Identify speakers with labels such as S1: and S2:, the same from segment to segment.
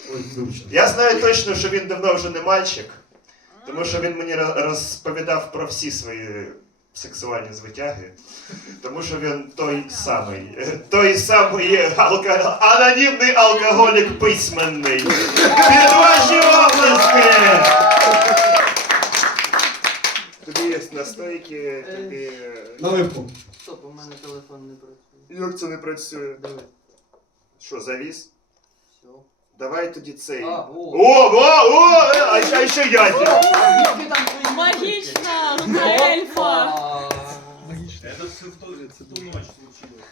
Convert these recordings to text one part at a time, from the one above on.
S1: Ой, вибачте.
S2: Я знаю точно, що він давно вже не мальчик, тому що він мені розповідав про всі свої сексуальні звитяги. Тому що він той самий анонімний алкоголік письменний. Під ваші оплески! Тобі є настойки, тобі...
S1: Наливку.
S3: Стоп, у мене телефон не працює.
S2: Як це не працює?
S3: Диви.
S2: Що, завіс?
S3: Все.
S2: Давай тоді цей. А ще ядер.
S4: Магічна рука ельфа.
S5: Это все в ту ночь случилось.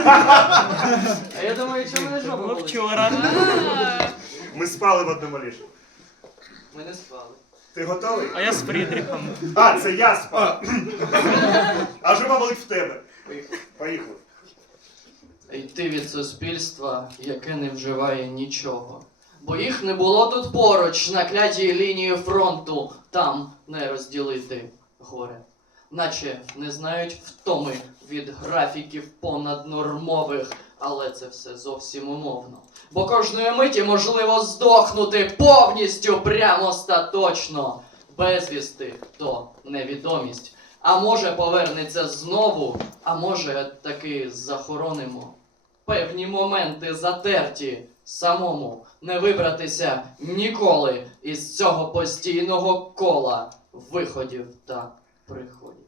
S3: А я думаю, чому мене жопа болить?
S4: Вчора.
S2: Ми спали в одному ліжку.
S3: Ми не спали.
S2: Ти готовий?
S4: А я з Фрідрихом.
S2: А, це я спав. А жопа болить в тебе. Поїхали.
S3: Йти від суспільства, яке не вживає нічого. Бо їх не було тут поруч, на клятій лінії фронту, там не розділити горе. Наче не знають втоми від графіків понаднормових, але це все зовсім умовно. Бо кожної миті можливо здохнути повністю, прямо остаточно. Безвісти то невідомість. А може повернеться знову, а може таки захоронимо. Певні моменти затерті, самому не вибратися ніколи із цього постійного кола виходів та приходів.